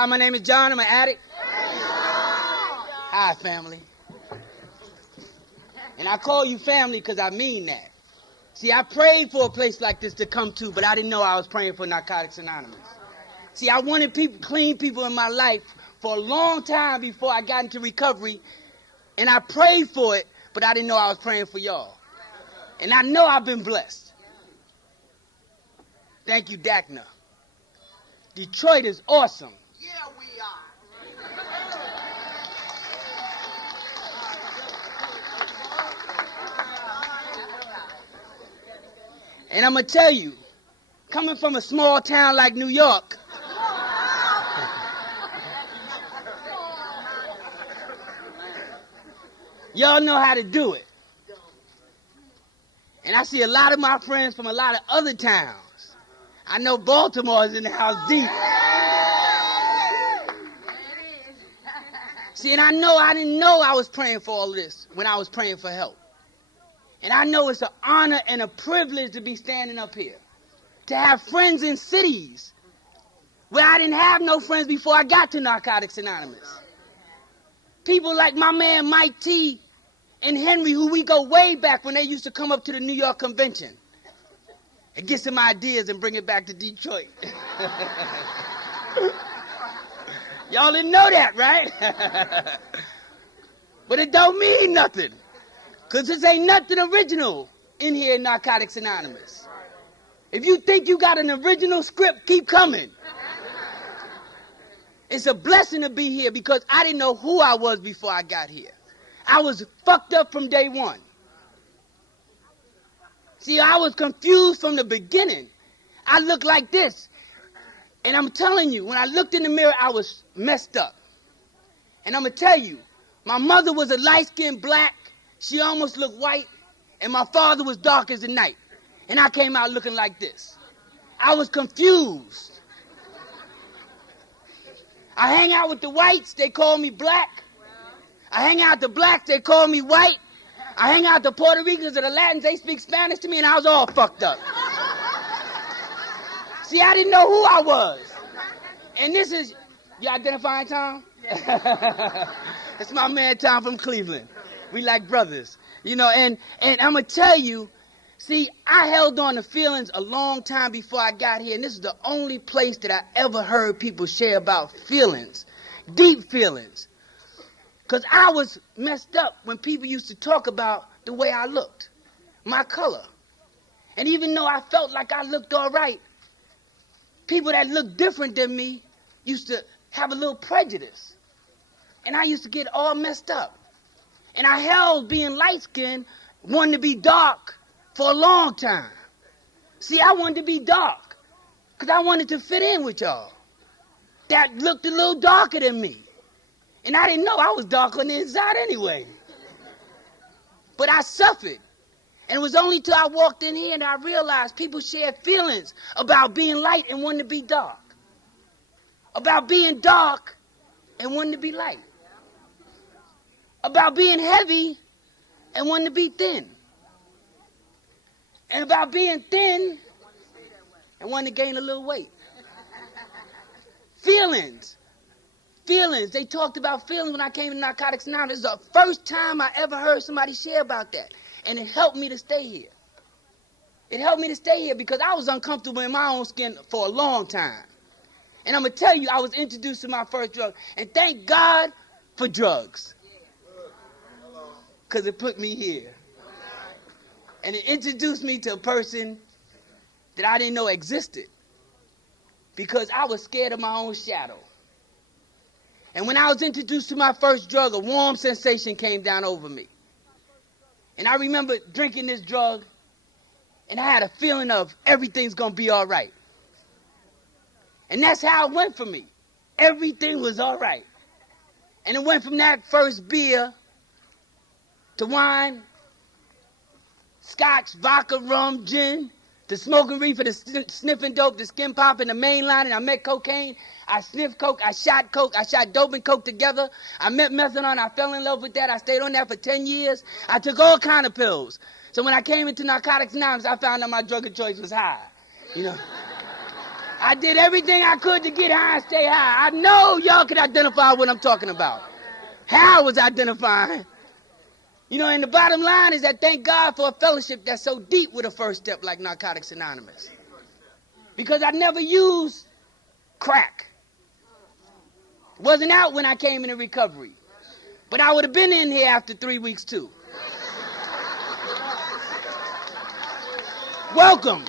Hi, my name is John. I'm an addict. Hi, family. And I call you family because I mean that. See, I prayed for a place like this to come to, but I didn't know I was praying for Narcotics Anonymous. See, I wanted people, clean people in my life for a long time before I got into recovery, and I prayed for it, but I didn't know I was praying for y'all. And I know I've been blessed. Thank you, Dacna. Detroit is awesome. Yeah, we are. And I'm going to tell you, coming from a small town like New York, y'all know how to do it. And I see a lot of my friends from a lot of other towns. I know Baltimore is in the house deep. See, and I didn't know I was praying for all this when I was praying for help. And I know it's an honor and a privilege to be standing up here. To have friends in cities where I didn't have no friends before I got to Narcotics Anonymous. People like my man Mike T and Henry, who we go way back when they used to come up to the New York convention and get some ideas and bring it back to Detroit. Y'all didn't know that, right? But it don't mean nothing. Because this ain't nothing original in here in Narcotics Anonymous. If you think you got an original script, keep coming. It's a blessing to be here because I didn't know who I was before I got here. I was fucked up from day one. See, I was confused from the beginning. I looked like this. And I'm telling you, when I looked in the mirror, I was messed up. And I'm going to tell you, my mother was a light-skinned black. She almost looked white. And my father was dark as the night. And I came out looking like this. I was confused. I hang out with the whites, they call me black. I hang out with the blacks, they call me white. I hang out with the Puerto Ricans and the Latins, they speak Spanish to me, and I was all fucked up. See, I didn't know who I was. And this is, you identifying Tom? It's my man Tom from Cleveland. We like brothers. You know, and I'm going to tell you, see, I held on to feelings a long time before I got here, and this is the only place that I ever heard people share about feelings, deep feelings. Because I was messed up when people used to talk about the way I looked, my color. And even though I felt like I looked all right, people that looked different than me used to have a little prejudice. And I used to get all messed up. And I held being light-skinned, wanting to be dark for a long time. See, I wanted to be dark because I wanted to fit in with y'all that looked a little darker than me. And I didn't know I was dark on the inside anyway. But I suffered. And it was only till I walked in here and I realized people shared feelings about being light and wanting to be dark. About being dark and wanting to be light. About being heavy and wanting to be thin. And about being thin and wanting to gain a little weight. Feelings. Feelings. They talked about feelings when I came to Narcotics Anonymous. This is the first time I ever heard somebody share about that. And it helped me to stay here. It helped me to stay here because I was uncomfortable in my own skin for a long time. And I'm going to tell you, I was introduced to my first drug. And thank God for drugs. Because it put me here. And it introduced me to a person that I didn't know existed. Because I was scared of my own shadow. And when I was introduced to my first drug, a warm sensation came down over me. And I remember drinking this drug, and I had a feeling of everything's going to be all right. And that's how it went for me. Everything was all right. And it went from that first beer to wine, scotch, vodka, rum, gin, to smoking reefer, to sniffing dope, to skin popping, the mainline, and I met cocaine. I sniffed coke, I shot dope and coke together. I met methadone, I fell in love with that. I stayed on that for 10 years. I took all kind of pills. So when I came into Narcotics Anonymous, I found out my drug of choice was high, you know. I did everything I could to get high and stay high. I know y'all could identify what I'm talking about. How I was identifying. You know, and the bottom line is that thank God for a fellowship that's so deep with a first step like Narcotics Anonymous. Because I never used crack. It wasn't out when I came into recovery. But I would have been in here after 3 weeks too. Welcome.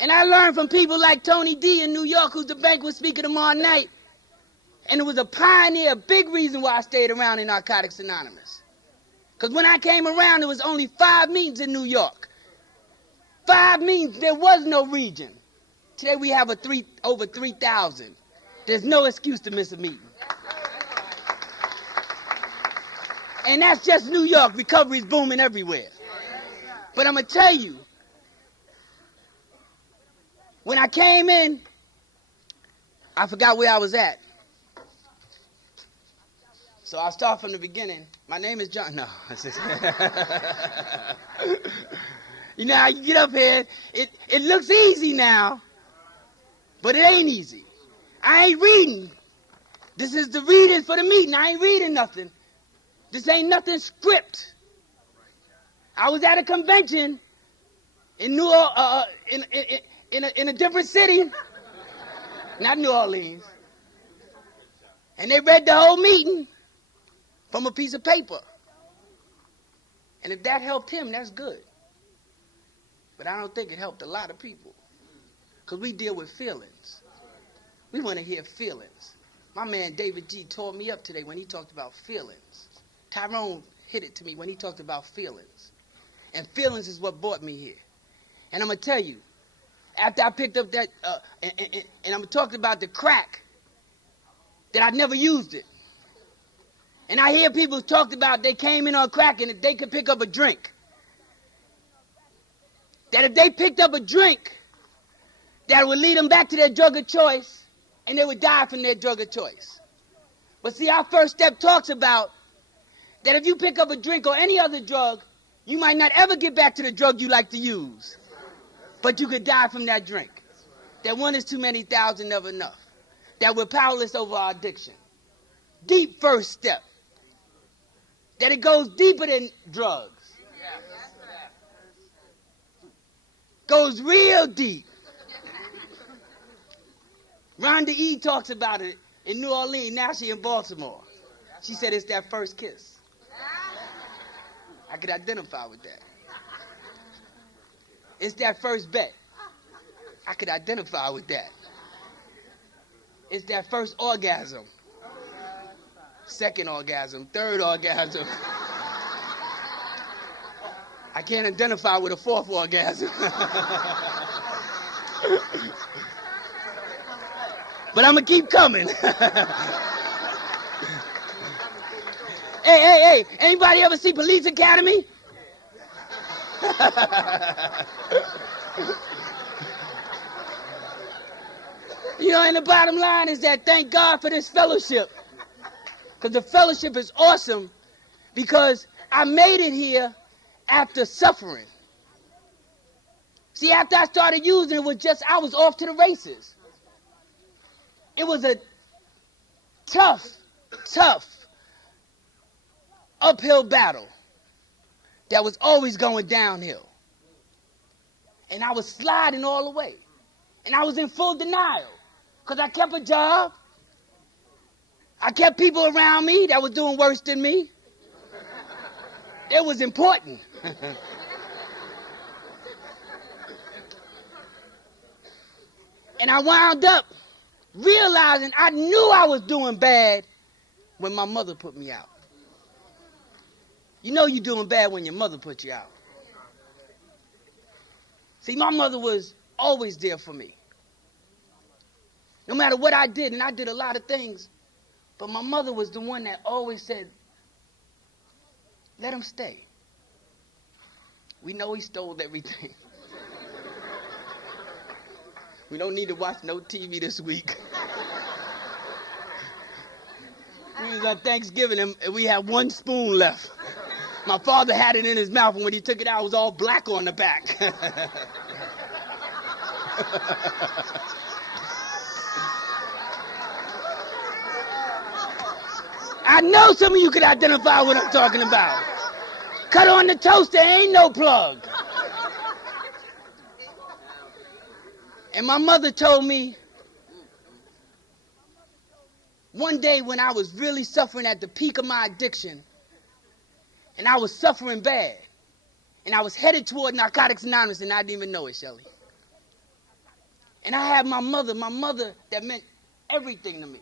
And I learned from people like Tony D in New York, who's the banquet speaker tomorrow night. And it was a pioneer, a big reason why I stayed around in Narcotics Anonymous. Because when I came around, there was only 5 meetings in New York. 5 meetings, there was no region. Today we have over 3,000. There's no excuse to miss a meeting. And that's just New York. Recovery's booming everywhere. But I'm going to tell you, when I came in, I forgot where I was at. So I'll start from the beginning. My name is John. No. You know how you get up here, it looks easy now, but it ain't easy. I ain't reading. This is the reading for the meeting. I ain't reading nothing. This ain't nothing script. I was at a convention in in a different city, not New Orleans, and they read the whole meeting from a piece of paper. And if that helped him, that's good. But I don't think it helped a lot of people. Because we deal with feelings. We want to hear feelings. My man David G tore me up today when he talked about feelings. Tyrone hit it to me when he talked about feelings. And feelings is what brought me here. And I'm going to tell you, after I picked up that, and I'm talking about the crack, that I never used it. And I hear people talk about they came in on crack and that they could pick up a drink. That if they picked up a drink, that would lead them back to their drug of choice, and they would die from their drug of choice. But see, our first step talks about that if you pick up a drink or any other drug, you might not ever get back to the drug you like to use. But you could die from that drink. That one is too many, thousand never enough. That we're powerless over our addiction. Deep first step. That it goes deeper than drugs. Goes real deep. Rhonda E. talks about it in New Orleans, now she in Baltimore. She said it's that first kiss. I could identify with that. It's that first bet. I could identify with that. It's that first orgasm. Second orgasm, third orgasm. I can't identify with a fourth orgasm. But I'm going to keep coming. Hey, anybody ever see Police Academy? You know, and the bottom line is that thank God for this fellowship. Because the fellowship is awesome because I made it here after suffering. See, after I started using it, I was off to the races. It was a tough uphill battle that was always going downhill. And I was sliding all the way. And I was in full denial because I kept a job. I kept people around me that was doing worse than me. It was important. And I wound up realizing I knew I was doing bad when my mother put me out. You know you're doing bad when your mother put you out. See, my mother was always there for me. No matter what I did, and I did a lot of things, but my mother was the one that always said, let him stay. We know he stole everything. We don't need to watch no TV this week. We was on Thanksgiving and we had 1 spoon left. My father had it in his mouth, and when he took it out, it was all black on the back. I know some of you can identify what I'm talking about. Cut on the toaster, ain't no plug. And my mother told me one day when I was really suffering at the peak of my addiction, and I was suffering bad, and I was headed toward Narcotics Anonymous, and I didn't even know it, Shelly. And I had my mother that meant everything to me.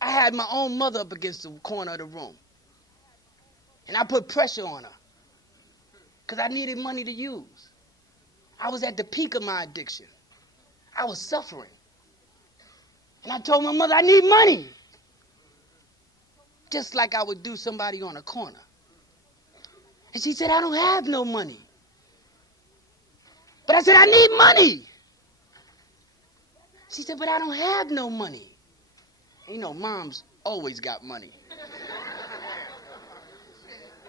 I had my own mother up against the corner of the room. And I put pressure on her because I needed money to use. I was at the peak of my addiction. I was suffering. And I told my mother, I need money. Just like I would do somebody on a corner. And she said, I don't have no money. But I said, I need money. She said, but I don't have no money. And you know, moms always got money.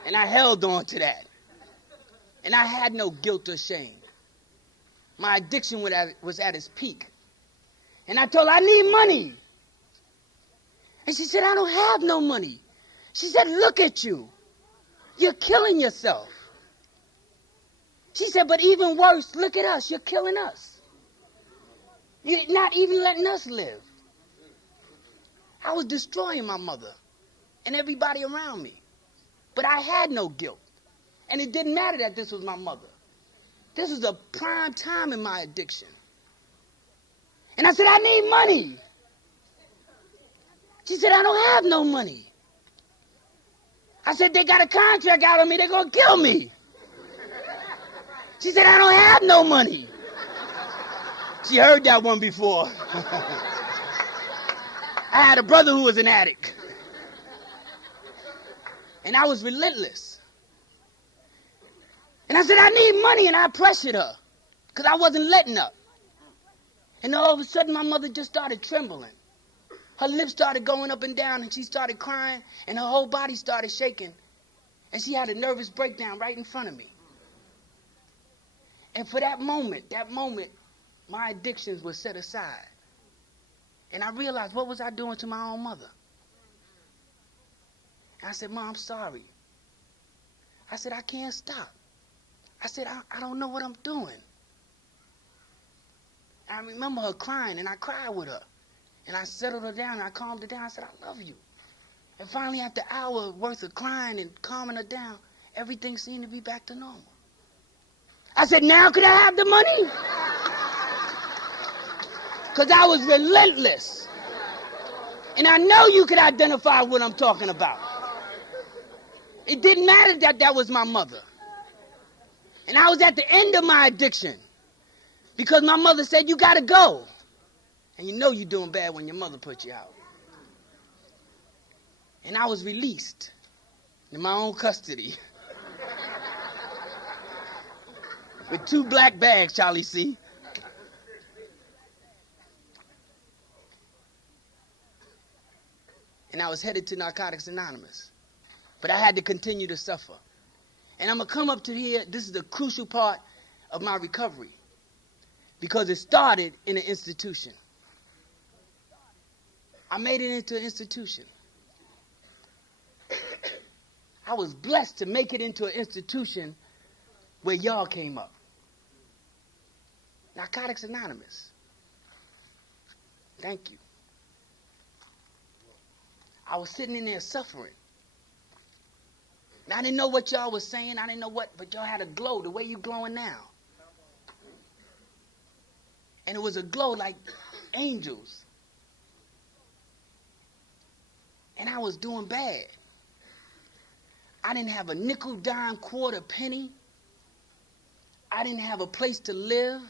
And I held on to that. And I had no guilt or shame. My addiction was at its peak. And I told her, I need money. And she said, I don't have no money. She said, look at you. You're killing yourself. She said, but even worse, look at us. You're killing us. You're not even letting us live. I was destroying my mother and everybody around me. But I had no guilt. And it didn't matter that this was my mother. This was a prime time in my addiction. And I said, I need money. She said, I don't have no money. I said, they got a contract out on me. They're going to kill me. She said, I don't have no money. She heard that one before. I had a brother who was an addict. And I was relentless. And I said, I need money, and I pressured her because I wasn't letting up. And all of a sudden, my mother just started trembling. Her lips started going up and down, and she started crying, and her whole body started shaking. And she had a nervous breakdown right in front of me. And for that moment, my addictions were set aside. And I realized, what was I doing to my own mother? And I said, Mom, I'm sorry. I said, I can't stop. I said, I don't know what I'm doing. And I remember her crying, and I cried with her. And I settled her down, and I calmed her down. I said, I love you. And finally, after an hour worth of crying and calming her down, everything seemed to be back to normal. I said, now could I have the money? Because I was relentless. And I know you could identify what I'm talking about. It didn't matter that was my mother. And I was at the end of my addiction because my mother said, you got to go. And you know you're doing bad when your mother put you out. And I was released in my own custody with 2 black bags, Charlie C. And I was headed to Narcotics Anonymous. But I had to continue to suffer. And I'm going to come up to here. This is the crucial part of my recovery because it started in an institution. I made it into an institution. I was blessed to make it into an institution where y'all came up. Narcotics Anonymous. Thank you. I was sitting in there suffering. And I didn't know what y'all was saying. I didn't know what, but y'all had a glow the way you glowing now. And it was a glow like angels. And I was doing bad. I didn't have a nickel, dime, quarter, penny. I didn't have a place to live.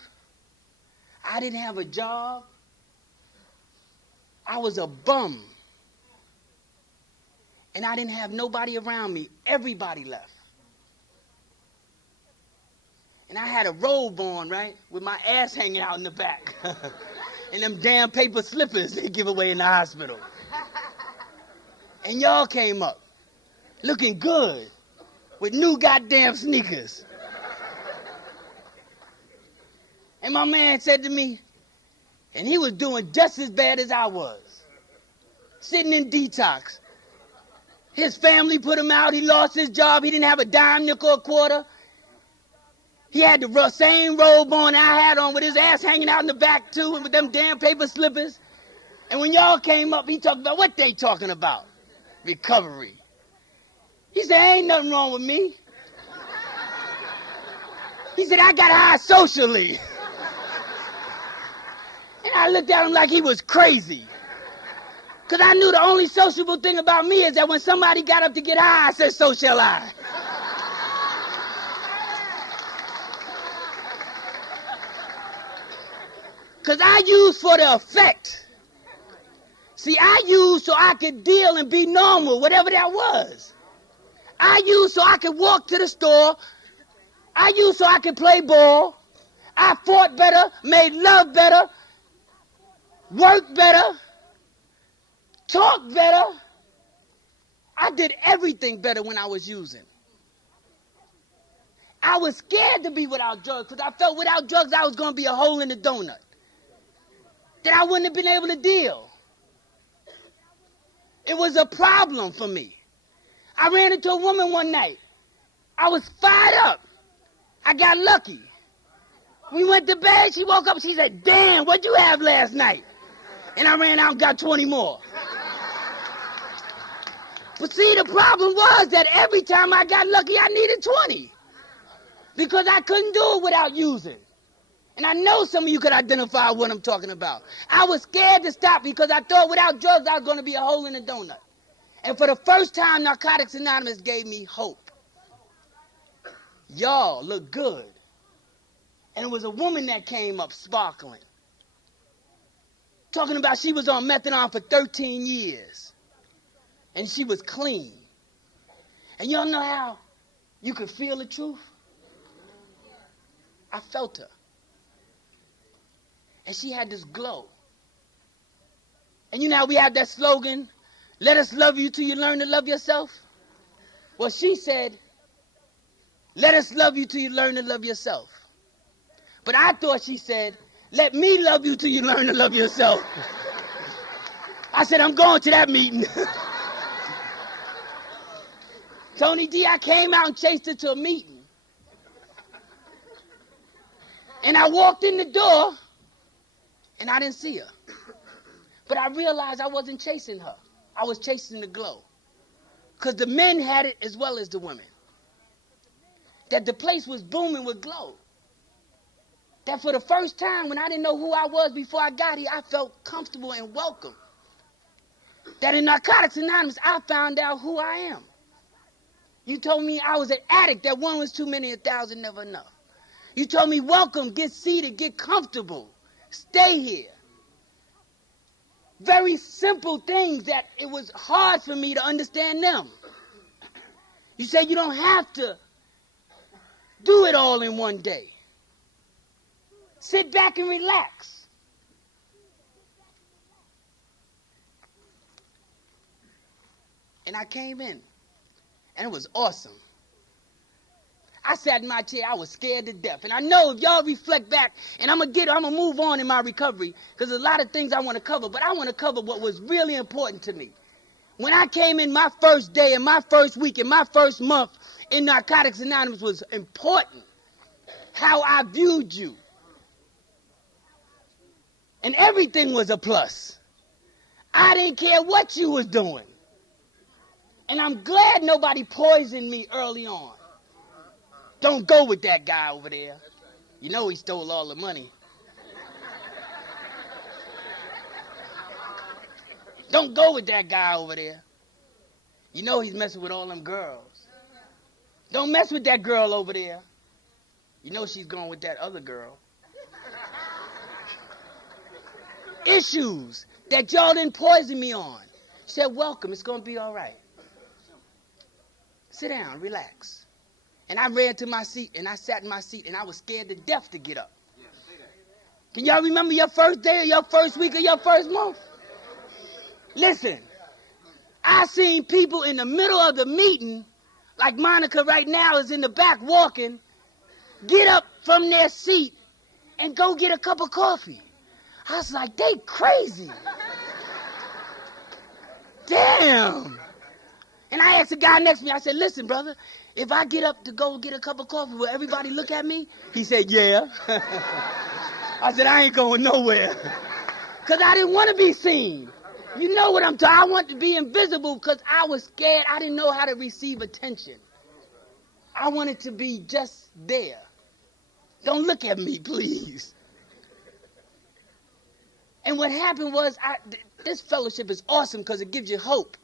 I didn't have a job. I was a bum. And I didn't have nobody around me. Everybody left. And I had a robe on, right, with my ass hanging out in the back. And them damn paper slippers they give away in the hospital. And y'all came up looking good with new goddamn sneakers. And my man said to me, and he was doing just as bad as I was, sitting in detox. His family put him out. He lost his job. He didn't have a dime, nickel, a quarter. He had the same robe on I had on with his ass hanging out in the back too and with them damn paper slippers. And when y'all came up, he talked about what they talking about. Recovery. He said, ain't nothing wrong with me. He said, I got high socially. And I looked at him like he was crazy. Because I knew the only sociable thing about me is that when somebody got up to get high, I said, so shall I. Because I used for the effect. See, I used so I could deal and be normal, whatever that was. I used so I could walk to the store. I used so I could play ball. I fought better, made love better, worked better, talked better. I did everything better when I was using. I was scared to be without drugs because I felt without drugs I was going to be a hole in the donut that I wouldn't have been able to deal. It was a problem for me. I ran into a woman one night. I was fired up. I got lucky. We went to bed. She woke up. She said, damn, what'd you have last night? And I ran out and got 20 more. But see, the problem was that every time I got lucky, I needed 20. Because I couldn't do it without using. And I know some of you could identify what I'm talking about. I was scared to stop because I thought without drugs I was going to be a hole in a donut. And for the first time, Narcotics Anonymous gave me hope. Y'all look good. And it was a woman that came up sparkling. Talking about she was on methadone for 13 years. And she was clean. And y'all know how you could feel the truth? I felt her. And she had this glow. And you know how we have that slogan, let us love you till you learn to love yourself? Well, she said, let us love you till you learn to love yourself. But I thought she said, let me love you till you learn to love yourself. I said, I'm going to that meeting. Tony D, I came out and chased her to a meeting. And I walked in the door, and I didn't see her. But I realized I wasn't chasing her. I was chasing the glow. Because the men had it as well as the women. That the place was booming with glow. That for the first time, when I didn't know who I was before I got here, I felt comfortable and welcome. That in Narcotics Anonymous, I found out who I am. You told me I was an addict, that one was too many, 1,000 never enough. You told me, welcome, get seated, get comfortable, stay here. Very simple things that it was hard for me to understand them. You say you don't have to do it all in one day. Sit back and relax. And I came in, and it was awesome. I sat in my chair, I was scared to death. And I know if y'all reflect back, and I'm gonna move on in my recovery, because there's a lot of things I want to cover, but I want to cover what was really important to me. When I came in my first day, and my first week, and my first month in Narcotics Anonymous was important. How I viewed you. And everything was a plus. I didn't care what you was doing. And I'm glad nobody poisoned me early on. Don't go with that guy over there. You know he stole all the money. Don't go with that guy over there. You know he's messing with all them girls. Don't mess with that girl over there. You know she's going with that other girl. Issues that y'all didn't poison me on. She said, welcome, it's going to be all right. Sit down, relax. And I ran to my seat, and I sat in my seat, and I was scared to death to get up. Can y'all remember your first day or your first week or your first month? Listen, I seen people in the middle of the meeting, like Monica right now is in the back walking, get up from their seat and go get a cup of coffee. I was like, they crazy. Damn. And I asked the guy next to me, I said, listen, brother, if I get up to go get a cup of coffee, will everybody look at me? He said, yeah. I said, I ain't going nowhere. Because I didn't want to be seen. You know what I'm talking about. I wanted to be invisible because I was scared. I didn't know how to receive attention. I wanted to be just there. Don't look at me, please. And what happened was, this fellowship is awesome because it gives you hope.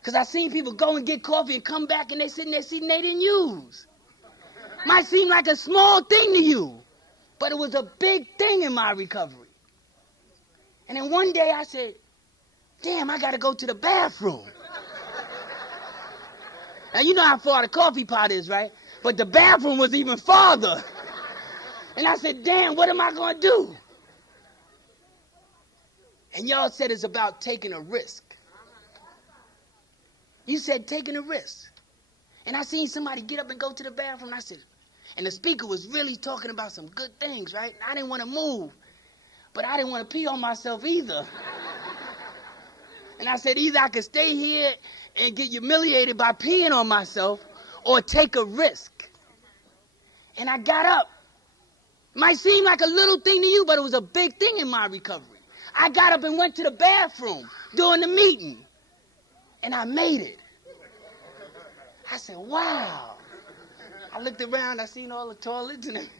Because I seen people go and get coffee and come back and they sit in their seat and they didn't use. Might seem like a small thing to you, but it was a big thing in my recovery. And then one day I said, damn, I got to go to the bathroom. Now, you know how far the coffee pot is, right? But the bathroom was even farther. And I said, damn, what am I going to do? And y'all said it's about taking a risk. You said taking a risk. And I seen somebody get up and go to the bathroom. And I said, and the speaker was really talking about some good things, right? I didn't want to move, but I didn't want to pee on myself either. And I said, either I could stay here and get humiliated by peeing on myself or take a risk. And I got up. Might seem like a little thing to you, but it was a big thing in my recovery. I got up and went to the bathroom during the meeting. And I made it. I said, wow. I looked around, I seen all the toilets and everything.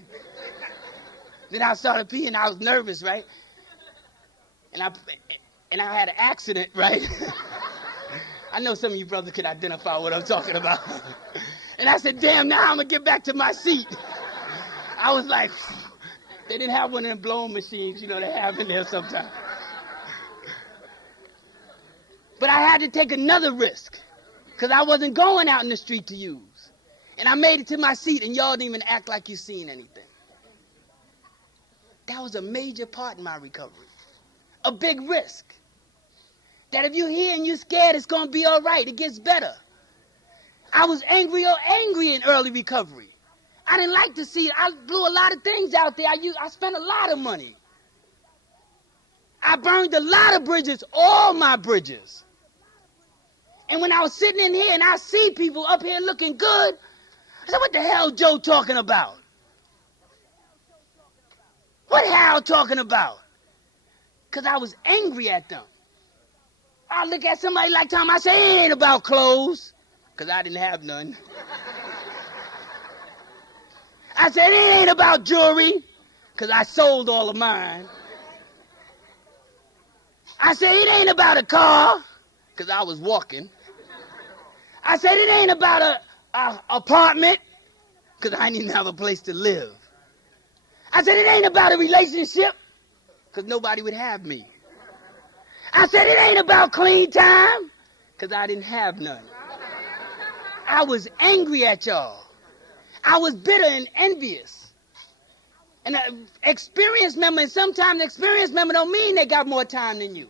Then I started peeing, I was nervous, right? And I had an accident, right? I know some of you brothers can identify what I'm talking about. And I said, damn, now I'm going to get back to my seat. I was like, they didn't have one of them blowing machines, you know, they have in there sometimes. But I had to take another risk because I wasn't going out in the street to use. And I made it to my seat and y'all didn't even act like you seen anything. That was a major part in my recovery. A big risk. That if you're here and you're scared, it's going to be all right. It gets better. I was angry in early recovery. I didn't like to see it. I blew a lot of things out there. I spent a lot of money. I burned a lot of bridges, all my bridges. And when I was sitting in here and I see people up here looking good, I said, what the hell Joe talking about? What Hal talking about? Because I was angry at them. I look at somebody like Tom, I say, it ain't about clothes, because I didn't have none. I said, it ain't about jewelry, because I sold all of mine. I said, it ain't about a car, because I was walking. I said, it ain't about a apartment, because I didn't have a place to live. I said, it ain't about a relationship, because nobody would have me. I said, it ain't about clean time, because I didn't have none. I was angry at y'all. I was bitter and envious. And an experienced member, and sometimes an experienced member don't mean they got more time than you.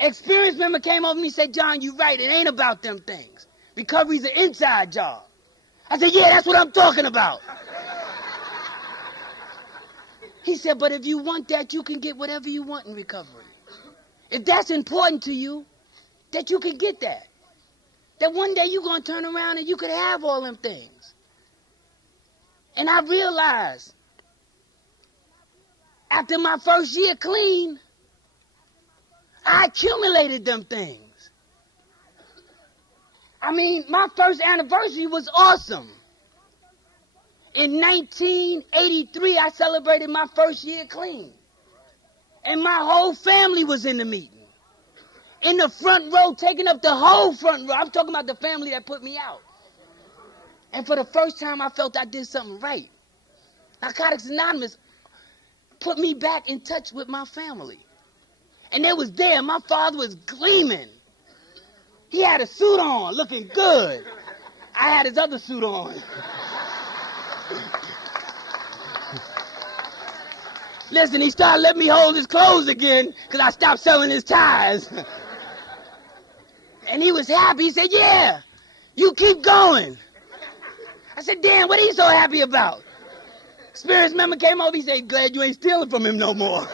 Experienced member came over to me and said, John, you right, it ain't about them things. Recovery's an inside job. I said, yeah, that's what I'm talking about. He said, but if you want that, you can get whatever you want in recovery. If that's important to you, that you can get that. That one day you're going to turn around and you could have all them things. And I realized, after my first year clean, I accumulated them things. I mean, my first anniversary was awesome. In 1983, I celebrated my first year clean. And my whole family was in the meeting. In the front row, taking up the whole front row. I'm talking about the family that put me out. And for the first time, I felt I did something right. Narcotics Anonymous put me back in touch with my family. And they was there. My father was gleaming. He had a suit on, looking good. I had his other suit on. Listen, he started letting me hold his clothes again because I stopped selling his ties. And he was happy. He said, yeah, you keep going. I said, damn, what are you so happy about? Experienced member came over, he said, glad you ain't stealing from him no more.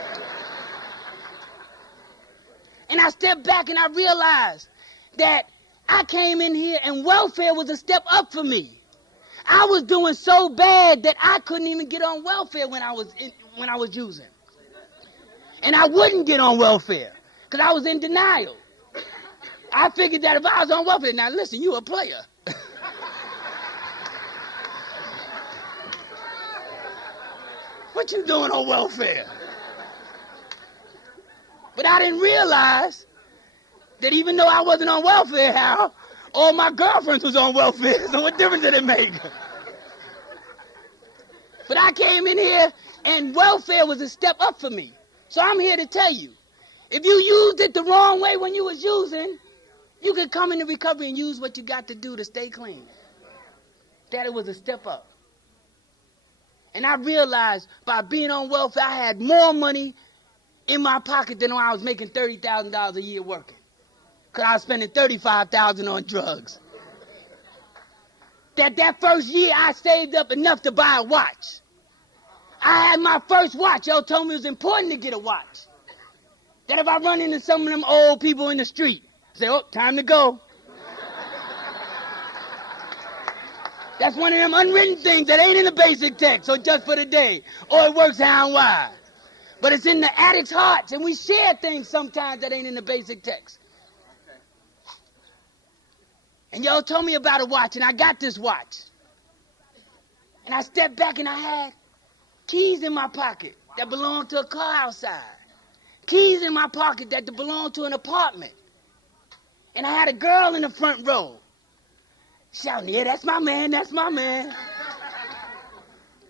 And I stepped back and I realized that I came in here and welfare was a step up for me. I was doing so bad that I couldn't even get on welfare when I was using. And I wouldn't get on welfare because I was in denial. I figured that if I was on welfare, now listen, you a player. What you doing on welfare? But I didn't realize that even though I wasn't on welfare, Hal, all my girlfriends was on welfare, so what difference did it make? But I came in here, and welfare was a step up for me. So I'm here to tell you, if you used it the wrong way when you was using, you could come into recovery and use what you got to do to stay clean. That it was a step up. And I realized by being on welfare, I had more money in my pocket than when I was making $30,000 a year working. Because I was spending $35,000 on drugs. That first year, I saved up enough to buy a watch. I had my first watch. Y'all told me it was important to get a watch. That if I run into some of them old people in the street, I say, oh, time to go. That's one of them unwritten things that ain't in the basic text, or just for the day, or it works how and why. But it's in the addict's hearts, and we share things sometimes that ain't in the basic text. And y'all told me about a watch, and I got this watch. And I stepped back, and I had keys in my pocket that belonged to a car outside. Keys in my pocket that belonged to an apartment. And I had a girl in the front row shouting, yeah, that's my man, that's my man.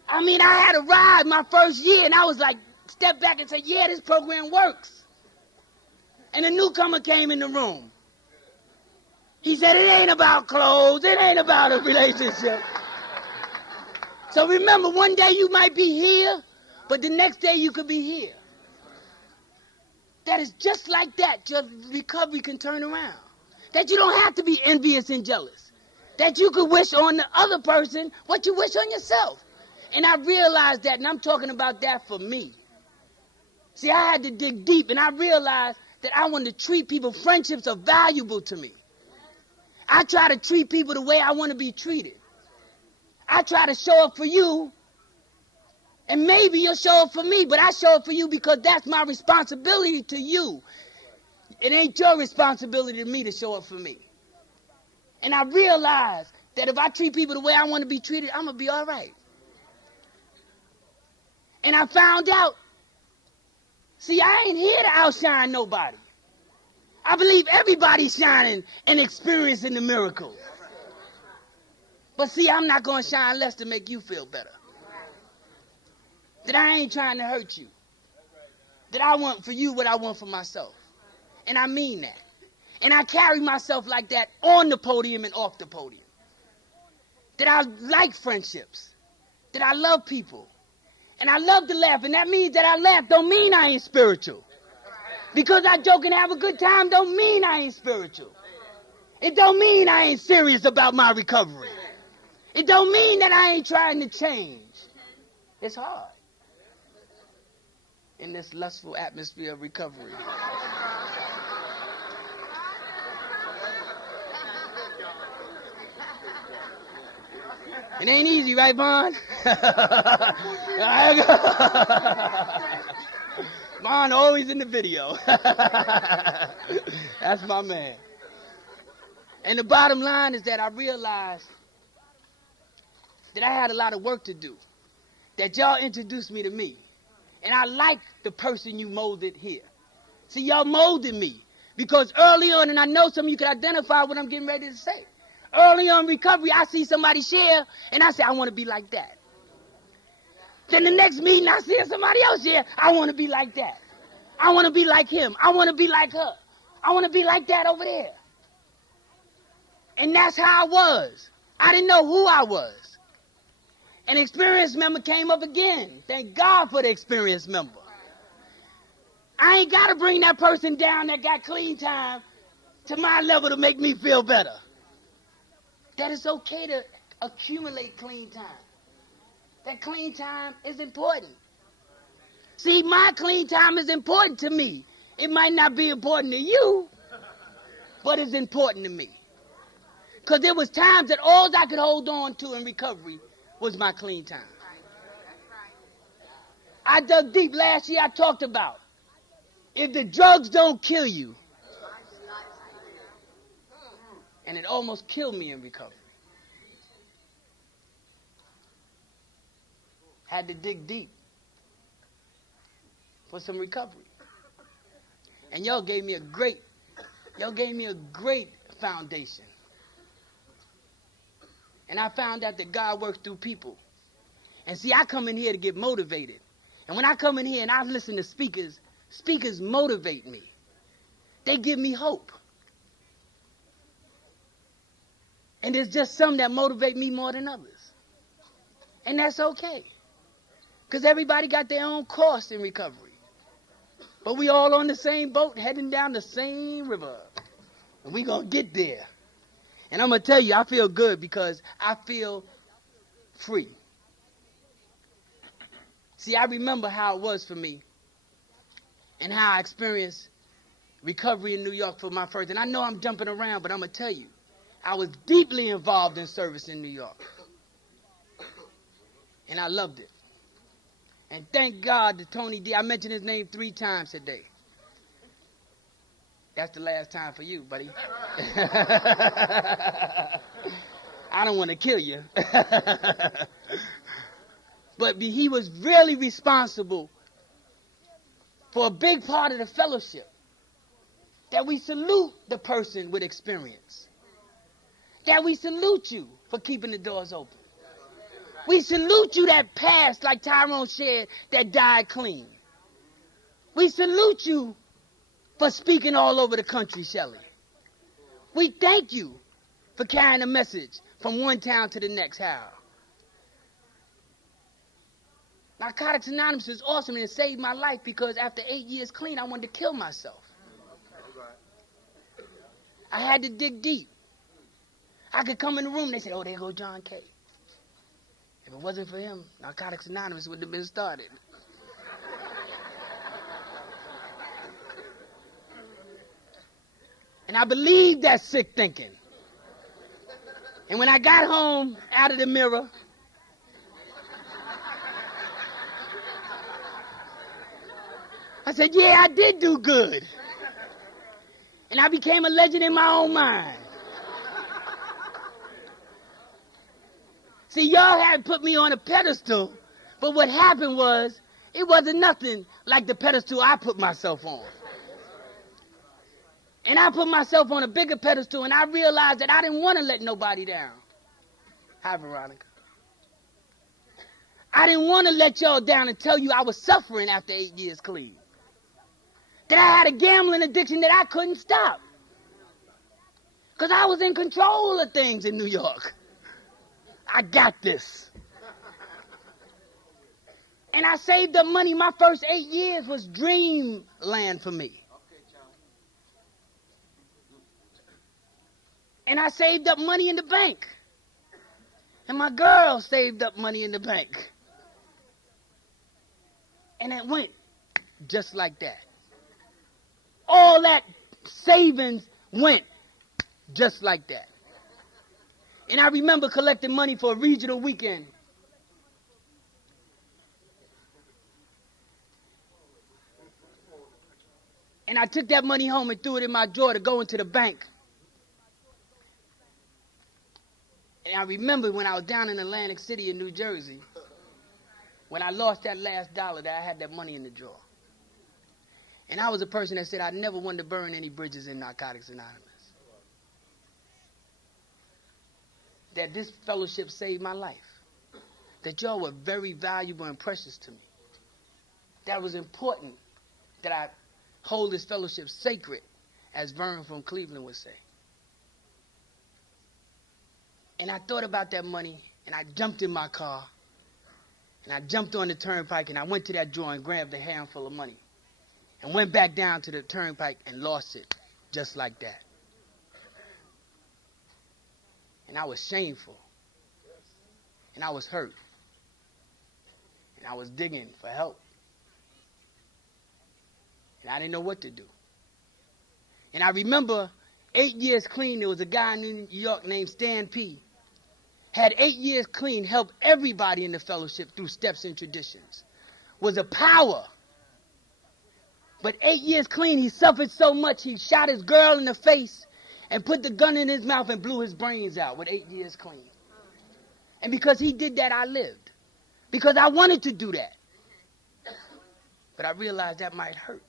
I mean, I had a ride my first year, and I was like, step back and say, yeah, this program works. And a newcomer came in the room. He said, it ain't about clothes, it ain't about a relationship. So remember, one day you might be here, but the next day you could be here. That is just like that, your recovery can turn around. That you don't have to be envious and jealous. That you could wish on the other person what you wish on yourself. And I realized that, and I'm talking about that for me. See, I had to dig deep, and I realized that I wanted to treat people. Friendships are valuable to me. I try to treat people the way I want to be treated. I try to show up for you, and maybe you'll show up for me, but I show up for you because that's my responsibility to you. It ain't your responsibility to me to show up for me. And I realized that if I treat people the way I want to be treated, I'm going to be all right. And I found out, see, I ain't here to outshine nobody. I believe everybody's shining and experiencing the miracle. But see, I'm not going to shine less to make you feel better. That I ain't trying to hurt you. That I want for you what I want for myself. And I mean that. And I carry myself like that on the podium and off the podium. That I like friendships. That I love people. And I love to laugh. And that means that I laugh don't mean I ain't spiritual. Because I joke and have a good time don't mean I ain't spiritual. It don't mean I ain't serious about my recovery. It don't mean that I ain't trying to change. It's hard. In this lustful atmosphere of recovery. It ain't easy, right, Vaughn? Vaughn always in the video. That's my man. And the bottom line is that I realized that I had a lot of work to do. That y'all introduced me to me. And I like the person you molded here. See, y'all molded me. Because early on, and I know some of you can identify what I'm getting ready to say. Early on recovery, I see somebody share, and I say, I want to be like that. Then the next meeting, I see somebody else share, I want to be like that. I want to be like him. I want to be like her. I want to be like that over there. And that's how I was. I didn't know who I was. An experienced member came up again. Thank God for the experienced member. I ain't got to bring that person down that got clean time to my level to make me feel better. That it's okay to accumulate clean time. That clean time is important. See, my clean time is important to me. It might not be important to you, but it's important to me. Because there was times that all I could hold on to in recovery was my clean time. I dug deep. Last year I talked about, if the drugs don't kill you, and it almost killed me in recovery. Had to dig deep for some recovery. And y'all gave me a great foundation. And I found out that God works through people. And see, I come in here to get motivated. And when I come in here and I listen to speakers motivate me. They give me hope. And there's just some that motivate me more than others. And that's okay. Because everybody got their own course in recovery. But we all on the same boat heading down the same river. And we going to get there. And I'm going to tell you, I feel good because I feel free. See, I remember how it was for me and how I experienced recovery in New York for my first. And I know I'm jumping around, but I'm going to tell you, I was deeply involved in service in New York. And I loved it. And thank God to Tony D. I mentioned his name 3 times today. That's the last time for you, buddy. I don't want to kill you. But he was really responsible for a big part of the fellowship. That we salute the person with experience. That we salute you for keeping the doors open. We salute you that passed, like Tyrone shared, that died clean. We salute you for speaking all over the country, Shelley. We thank you for carrying a message from one town to the next, Hal. Narcotics Anonymous is awesome and it saved my life because after 8 years clean, I wanted to kill myself. I had to dig deep. I could come in the room and they said, oh, there go John K. If it wasn't for him, Narcotics Anonymous wouldn't have been started. And I believed that sick thinking. And when I got home out of the mirror, I said, yeah, I did do good. And I became a legend in my own mind. See, y'all had put me on a pedestal, but what happened was, it wasn't nothing like the pedestal I put myself on. And I put myself on a bigger pedestal, and I realized that I didn't want to let nobody down. Hi, Veronica. I didn't want to let y'all down and tell you I was suffering after 8 years clean. That I had a gambling addiction that I couldn't stop. Because I was in control of things in New York. I got this. And I saved up money. My first 8 years was dreamland for me. And I saved up money in the bank. And my girl saved up money in the bank. And it went just like that. All that savings went just like that. And I remember collecting money for a regional weekend. And I took that money home and threw it in my drawer to go into the bank. And I remember when I was down in Atlantic City in New Jersey, when I lost that last dollar that I had that money in the drawer. And I was a person that said I never wanted to burn any bridges in Narcotics Anonymous. That this fellowship saved my life. That y'all were very valuable and precious to me. That was important that I hold this fellowship sacred, as Vern from Cleveland would say. And I thought about that money, and I jumped in my car, and I jumped on the turnpike, and I went to that drawer and grabbed a handful of money, and went back down to the turnpike and lost it, just like that. And I was shameful, and I was hurt. And I was digging for help. And I didn't know what to do. And I remember 8 years clean, there was a guy in New York named Stan P. Had 8 years clean, helped everybody in the fellowship through steps and traditions. Was a power. But 8 years clean, he suffered so much, he shot his girl in the face and put the gun in his mouth and blew his brains out with 8 years clean. And because he did that, I lived. Because I wanted to do that. But I realized that might hurt.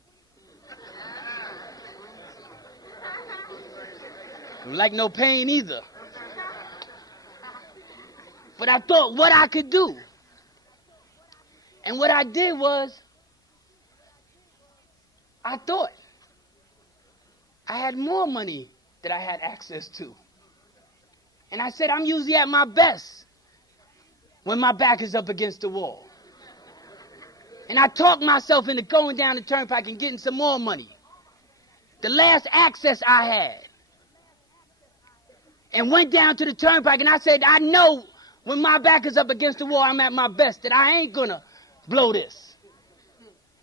Don't like no pain either. But I thought what I could do. And what I did was, I thought I had more money that I had access to. And I said, I'm usually at my best when my back is up against the wall. And I talked myself into going down the turnpike and getting some more money. The last access I had. And went down to the turnpike and I said, I know when my back is up against the wall, I'm at my best, that I ain't gonna blow this.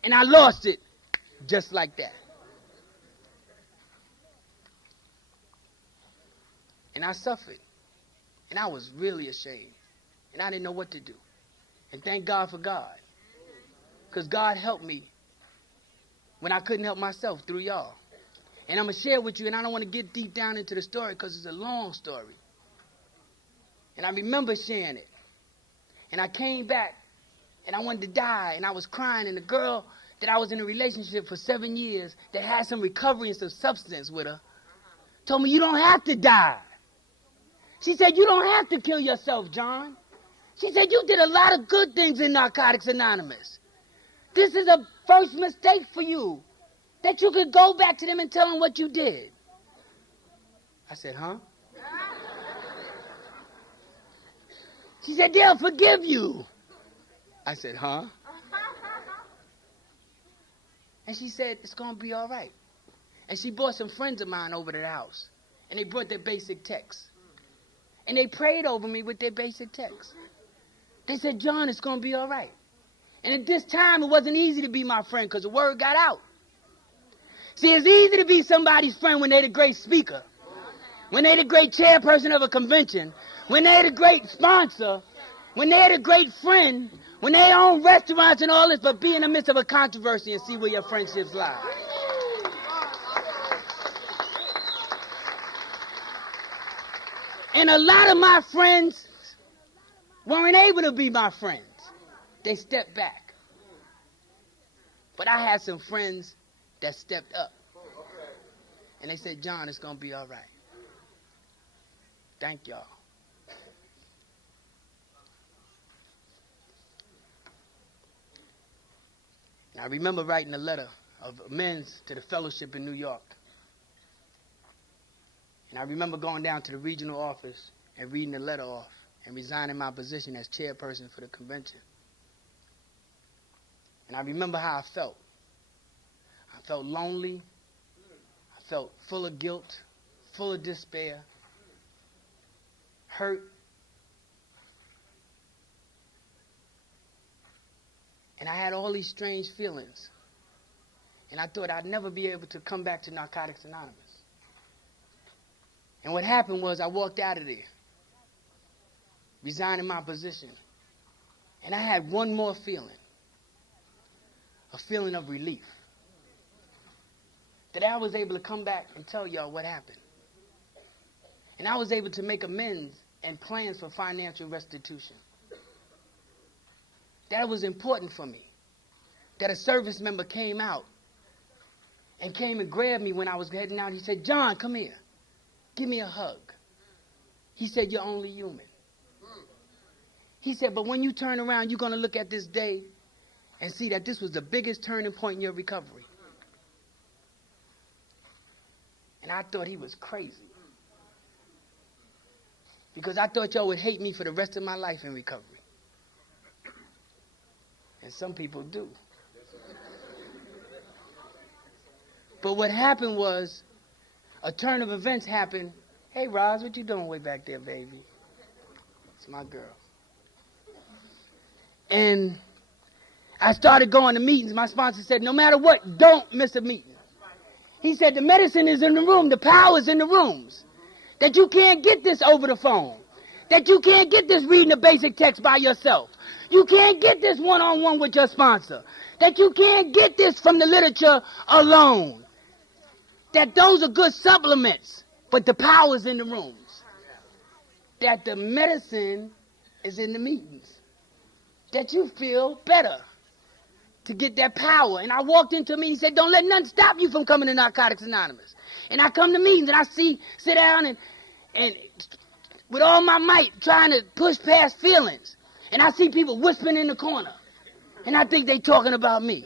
And I lost it just like that. And I suffered. And I was really ashamed. And I didn't know what to do. And thank God for God. Because God helped me when I couldn't help myself through y'all. And I'm going to share with you, and I don't want to get deep down into the story because it's a long story. And I remember sharing it. And I came back, and I wanted to die, and I was crying, and the girl that I was in a relationship for 7 years that had some recovery and some substance with her told me, you don't have to die. She said, you don't have to kill yourself, John. She said, you did a lot of good things in Narcotics Anonymous. This is a first mistake for you. That you could go back to them and tell them what you did. I said, huh? She said, they'll forgive you. I said, huh? And she said, it's going to be all right. And she brought some friends of mine over to the house. And they brought their basic text. And they prayed over me with their basic text. They said, John, it's going to be all right. And at this time, it wasn't easy to be my friend because the word got out. See, it's easy to be somebody's friend when they're the great speaker, when they're the great chairperson of a convention, when they're the great sponsor, when they're the great friend, when they own restaurants and all this, but be in the midst of a controversy and see where your friendships lie. And a lot of my friends weren't able to be my friends. They stepped back. But I had some friends that stepped up. And they said, John, it's going to be all right. Thank y'all. And I remember writing a letter of amends to the fellowship in New York. And I remember going down to the regional office and reading the letter off and resigning my position as chairperson for the convention. And I remember how I felt. I felt lonely. I felt full of guilt, full of despair, hurt. And I had all these strange feelings. And I thought I'd never be able to come back to Narcotics Anonymous. And what happened was I walked out of there, resigning my position. And I had one more feeling, a feeling of relief. That I was able to come back and tell y'all what happened. And I was able to make amends and plans for financial restitution. That was important for me. That a service member came out and came and grabbed me when I was heading out. He said, John, come here. Give me a hug. He said, you're only human. He said, but when you turn around, you're going to look at this day and see that this was the biggest turning point in your recovery. And I thought he was crazy. Because I thought y'all would hate me for the rest of my life in recovery. And some people do. But what happened was, a turn of events happened. Hey, Roz, what you doing way back there, baby? It's my girl. And I started going to meetings. My sponsor said, no matter what, don't miss a meeting. He said, the medicine is in the room. The power is in the rooms. That you can't get this over the phone. That you can't get this reading a basic text by yourself. You can't get this one-on-one with your sponsor. That you can't get this from the literature alone. That those are good supplements, but the power is in the rooms. That the medicine is in the meetings. That you feel better to get that power. And I walked into a meeting and said, don't let nothing stop you from coming to Narcotics Anonymous. And I come to meetings and I sit down and with all my might trying to push past feelings. And I see people whispering in the corner. And I think they talking about me.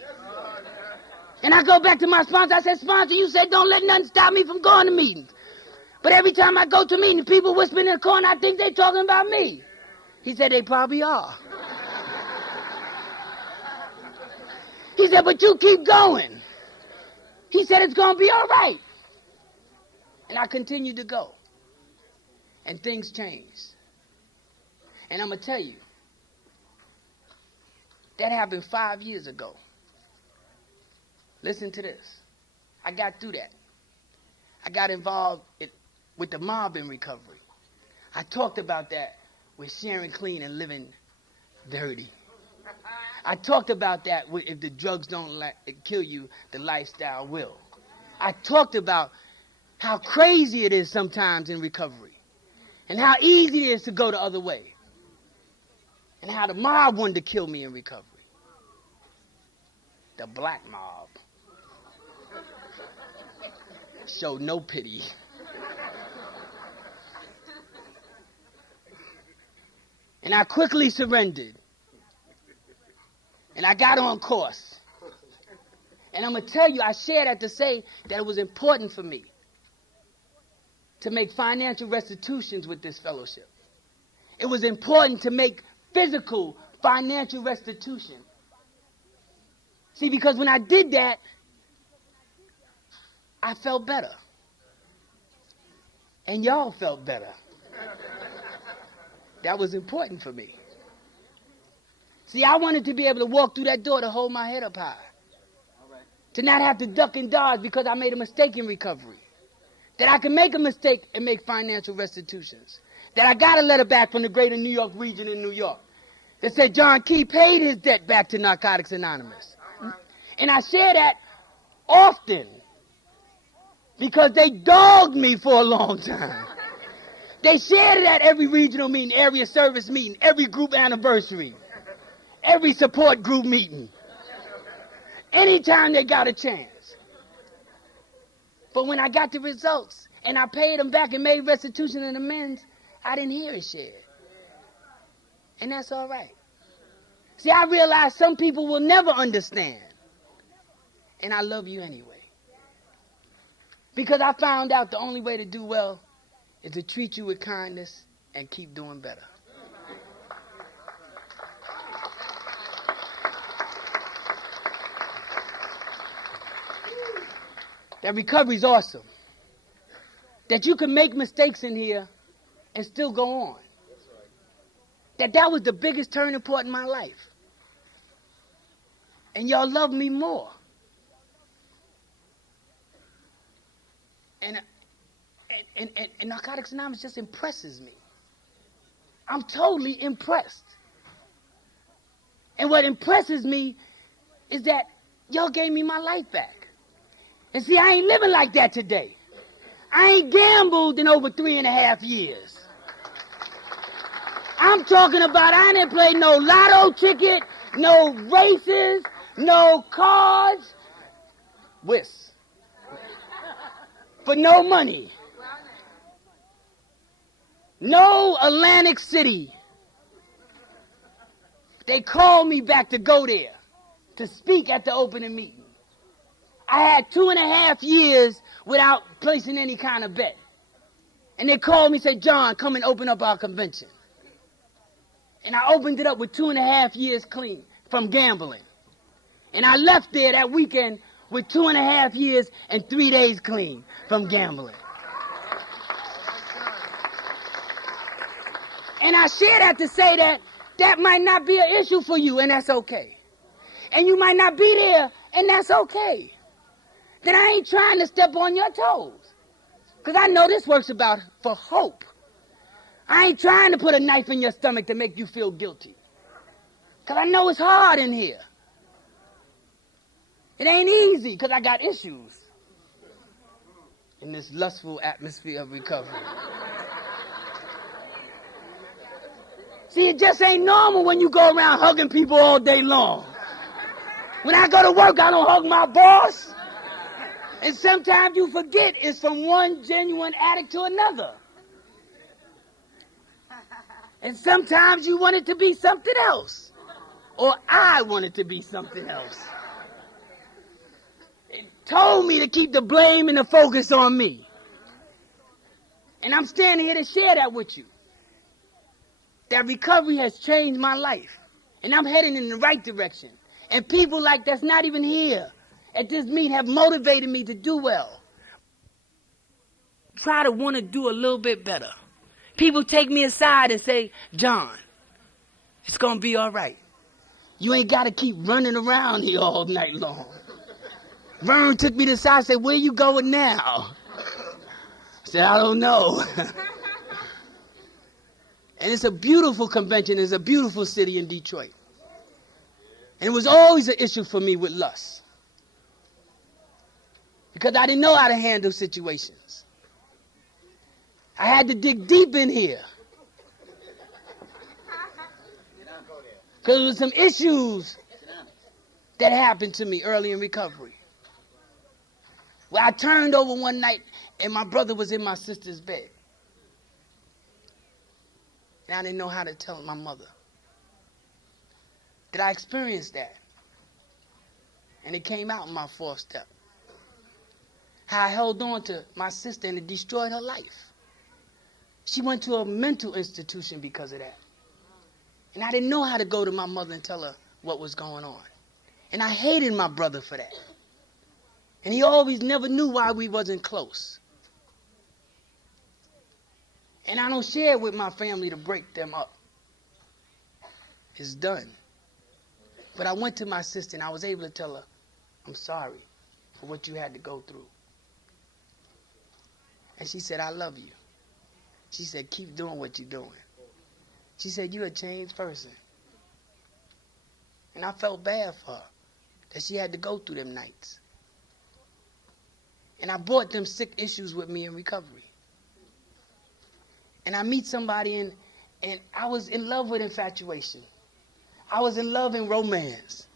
And I go back to my sponsor. I said, sponsor, you said don't let nothing stop me from going to meetings. But every time I go to meetings, people whispering in the corner, I think they talking about me. He said, they probably are. He said, but you keep going. He said, it's going to be all right. And I continued to go. And things changed. And I'm going to tell you, that happened 5 years ago. Listen to this. I got through that. I got involved with the mob in recovery. I talked about that with sharing clean and living dirty. I talked about that with if the drugs don't kill you, the lifestyle will. I talked about how crazy it is sometimes in recovery and how easy it is to go the other way and how the mob wanted to kill me in recovery. The black mob showed no pity. And I quickly surrendered. And I got on course. And I'm going to tell you, I share that to say that it was important for me to make financial restitutions with this fellowship. It was important to make physical financial restitution. See, because when I did that, I felt better. And y'all felt better. That was important for me. See, I wanted to be able to walk through that door to hold my head up high. To not have to duck and dodge because I made a mistake in recovery. That I can make a mistake and make financial restitutions. That I got a letter back from the greater New York region in New York that said John Key paid his debt back to Narcotics Anonymous. And I share that often because they dogged me for a long time. They shared it at every regional meeting, area service meeting, every group anniversary, every support group meeting, anytime they got a chance. But when I got the results and I paid them back and made restitution and amends, I didn't hear it shared. And that's all right. See, I realized some people will never understand. And I love you anyway. Because I found out the only way to do well is to treat you with kindness and keep doing better. That recovery's awesome. That you can make mistakes in here and still go on. That was the biggest turning point in my life. And y'all love me more. And Narcotics Anonymous just impresses me. I'm totally impressed. And what impresses me is that y'all gave me my life back. And see, I ain't living like that today. I ain't gambled in over 3.5 years. I'm talking about I didn't play no lotto ticket, no races, no cards, whist. For no money. No Atlantic City. They called me back to go there to speak at the opening meeting. I had 2.5 years without placing any kind of bet. And they called me and said, John, come and open up our convention. And I opened it up with 2.5 years clean from gambling. And I left there that weekend with 2.5 years and 3 days clean from gambling. And I share that to say that might not be an issue for you, and that's okay. And you might not be there, and that's okay. Then I ain't trying to step on your toes. Because I know this works for hope. I ain't trying to put a knife in your stomach to make you feel guilty. Because I know it's hard in here. It ain't easy because I got issues in this lustful atmosphere of recovery. See, it just ain't normal when you go around hugging people all day long. When I go to work, I don't hug my boss. And sometimes you forget it's from one genuine addict to another. And sometimes you want it to be something else. Or I want it to be something else. It told me to keep the blame and the focus on me. And I'm standing here to share that with you. That recovery has changed my life. And I'm heading in the right direction. And people like that's not even here at this meet have motivated me to do well. Try to want to do a little bit better. People take me aside and say, John, it's going to be all right. You ain't got to keep running around here all night long. Vern took me to the side and said, where you going now? I said, I don't know. And it's a beautiful convention. It's a beautiful city in Detroit. And it was always an issue for me with lust. Because I didn't know how to handle situations. I had to dig deep in here. Because there were some issues that happened to me early in recovery. Well, I turned over one night and my brother was in my sister's bed. And I didn't know how to tell my mother. Did I experience that? And it came out in my fourth step. How I held on to my sister and it destroyed her life. She went to a mental institution because of that. And I didn't know how to go to my mother and tell her what was going on. And I hated my brother for that. And he always never knew why we wasn't close. And I don't share it with my family to break them up. It's done. But I went to my sister and I was able to tell her, I'm sorry for what you had to go through. And she said, I love you. She said, keep doing what you're doing. She said, you're a changed person. And I felt bad for her, that she had to go through them nights. And I brought them sick issues with me in recovery. And I meet somebody and I was in love with infatuation. I was in love in romance.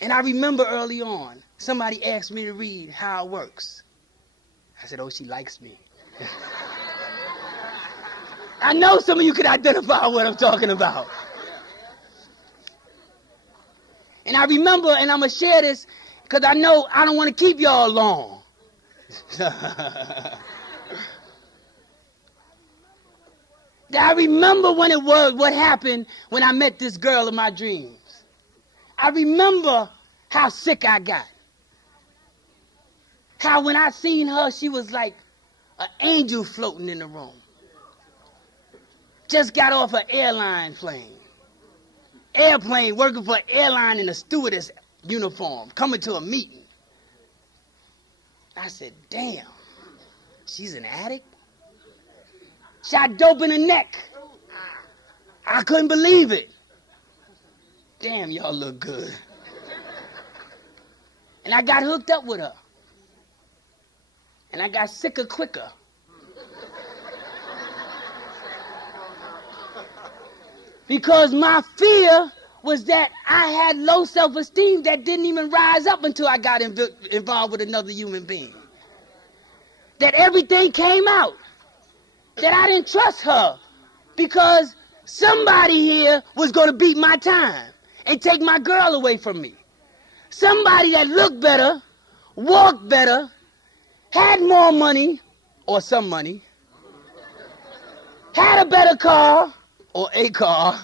And I remember early on, somebody asked me to read How It Works. I said, oh, she likes me. I know some of you could identify what I'm talking about. And I remember, and I'm going to share this, because I know I don't want to keep y'all long. I remember when it was, what happened when I met this girl in my dreams. I remember how sick I got. How when I seen her, she was like an angel floating in the room. Just got off an airplane, working for an airline in a stewardess uniform, coming to a meeting. I said, damn, she's an addict? Shot dope in the neck. I couldn't believe it. Damn, y'all look good. And I got hooked up with her. And I got sicker quicker. Because my fear was that I had low self-esteem that didn't even rise up until I got involved with another human being. That everything came out. That I didn't trust her because somebody here was going to beat my time and take my girl away from me. Somebody that looked better, walked better, had more money, or some money, had a better car, or a car,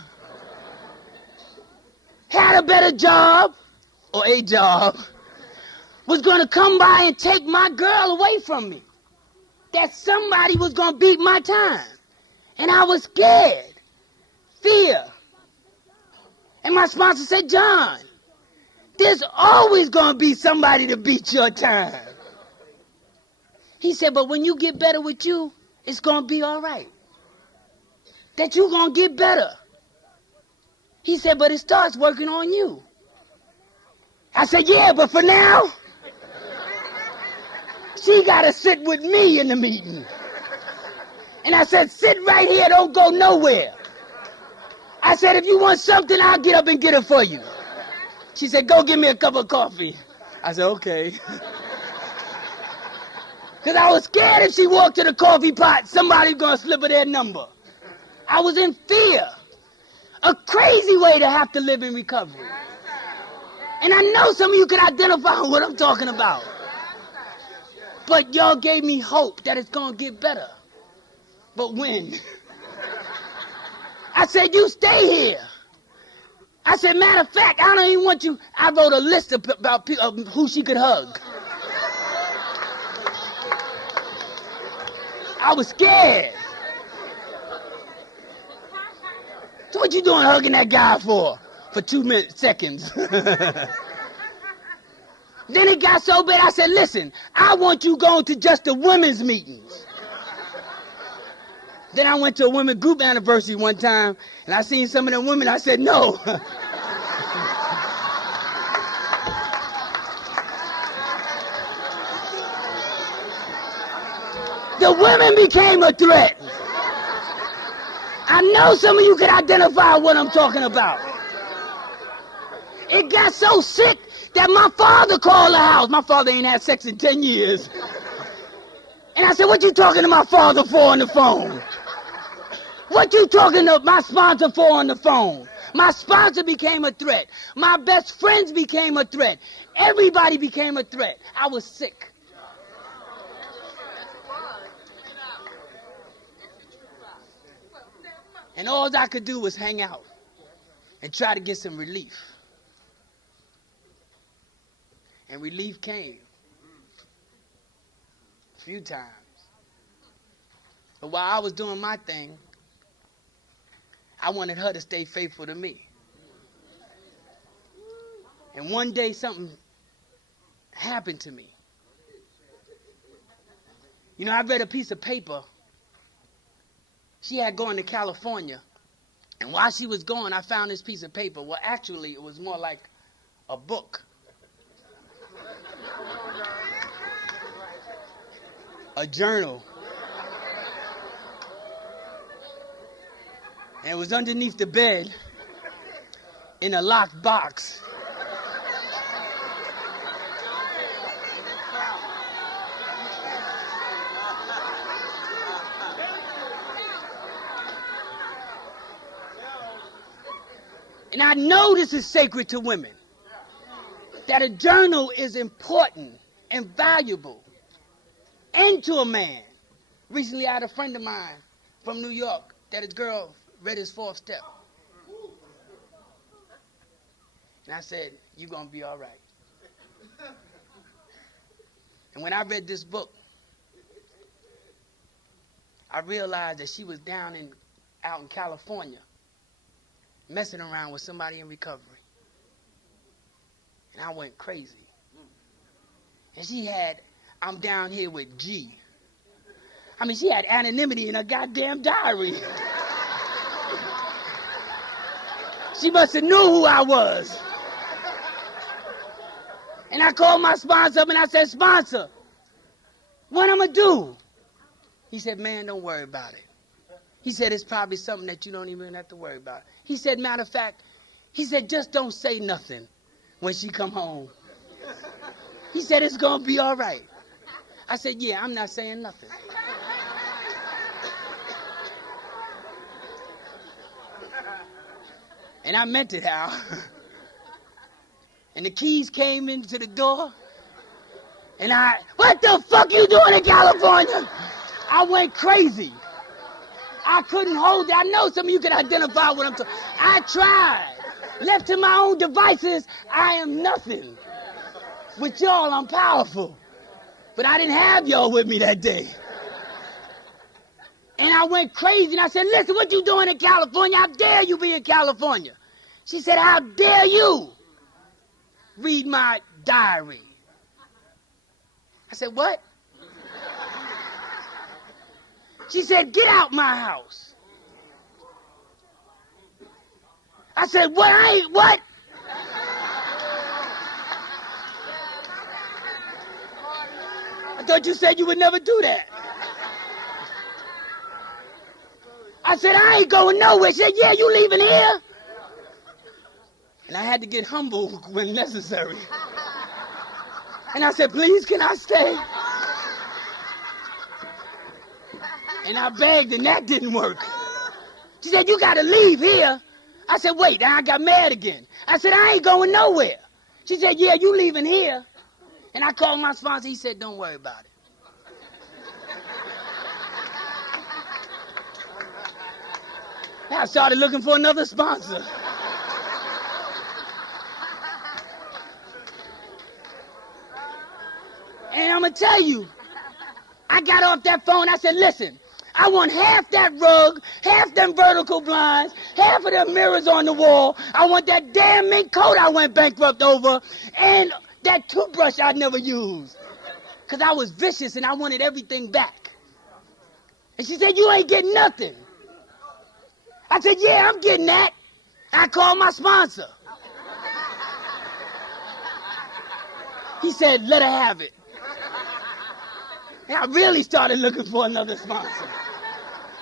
had a better job, or a job, was going to come by and take my girl away from me. That somebody was going to beat my time. And I was scared. Fear. And my my sponsor said, John, there's always going to be somebody to beat your time. He said, but when you get better with you, it's going to be all right. That you're going to get better. He said, but it starts working on you. I said, yeah, but for now, she got to sit with me in the meeting. And I said, sit right here, don't go nowhere. I said, if you want something, I'll get up and get it for you. She said, go get me a cup of coffee. I said, okay. Because I was scared if she walked to the coffee pot, somebody's going to slip her their number. I was in fear. A crazy way to have to live in recovery. And I know some of you can identify with what I'm talking about. But y'all gave me hope that it's going to get better. But when? I said, you stay here. I said, matter of fact, I don't even want you. I wrote a list about who she could hug. I was scared. So what you doing hugging that guy for 2 seconds? Then it got so bad, I said, listen, I want you going to just the women's meetings. Then I went to a women's group anniversary one time, and I seen some of them women, I said, no. The women became a threat. I know some of you can identify what I'm talking about. It got so sick that my father called the house. My father ain't had sex in 10 years. And I said, what you talking to my father for on the phone? What you talking to my sponsor for on the phone? My sponsor became a threat. My best friends became a threat. Everybody became a threat. I was sick. And all I could do was hang out and try to get some relief. And relief came a few times. But while I was doing my thing, I wanted her to stay faithful to me. And one day something happened to me. You know, I read a piece of paper. She had gone to California. And while she was gone, I found this piece of paper. Well, actually, it was more like a book. A journal. And it was underneath the bed in a locked box. And I know this is sacred to women, that a journal is important and valuable, and to a man. Recently I had a friend of mine from New York that his girl read his 4th step. And I said, you're going to be all right. And when I read this book, I realized that she was out in California, messing around with somebody in recovery. And I went crazy. And she had, I'm down here with G. I mean, she had anonymity in her goddamn diary. She must have knew who I was. And I called my sponsor up and I said, sponsor, what I'm going to do? He said, man, don't worry about it. He said, it's probably something that you don't even have to worry about. He said, matter of fact, he said, just don't say nothing when she come home. He said, it's going to be all right. I said, yeah, I'm not saying nothing. And I meant it, Hal. And the keys came into the door. And what the fuck you doing in California? I went crazy. I couldn't hold it. I know some of you can identify what I'm talking. I tried. Left to my own devices, I am nothing. With y'all, I'm powerful. But I didn't have y'all with me that day. And I went crazy and I said, listen, what you doing in California? How dare you be in California? She said, how dare you read my diary? I said, what? She said, get out my house. I said, what? I ain't what? I thought you said you would never do that. I said, I ain't going nowhere. She said, yeah, you leaving here? And I had to get humble when necessary. And I said, please, can I stay? And I begged, and that didn't work. She said, you got to leave here. I said, wait, now I got mad again. I said, I ain't going nowhere. She said, yeah, you leaving here. And I called my sponsor. He said, don't worry about it. I started looking for another sponsor. And I'm going to tell you, I got off that phone. I said, listen, I want half that rug, half them vertical blinds, half of them mirrors on the wall. I want that damn mink coat I went bankrupt over, and that toothbrush I never used. Because I was vicious and I wanted everything back. And she said, you ain't getting nothing. I said, yeah, I'm getting that. I called my sponsor. He said, let her have it. And I really started looking for another sponsor.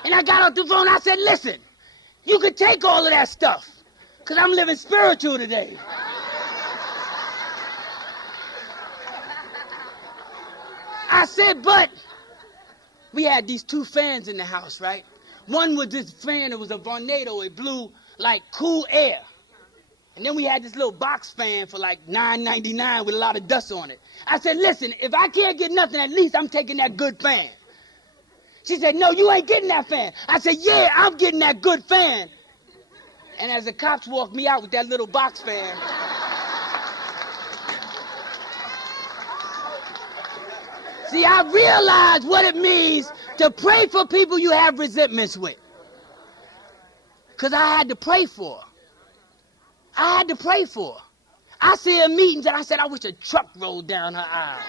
And I got off the phone. I said, listen, you can take all of that stuff because I'm living spiritual today. I said, but we had these two fans in the house, right? One was this fan, it was a tornado. It blew like cool air. And then we had this little box fan for like $9.99 with a lot of dust on it. I said, listen, if I can't get nothing, at least I'm taking that good fan. She said, no, you ain't getting that fan. I said, yeah, I'm getting that good fan. And as the cops walked me out with that little box fan, see, I realized what it means to pray for people you have resentments with. Because I had to pray for her. I had to pray for her. I see her meetings and I said, I wish a truck rolled down her aisle.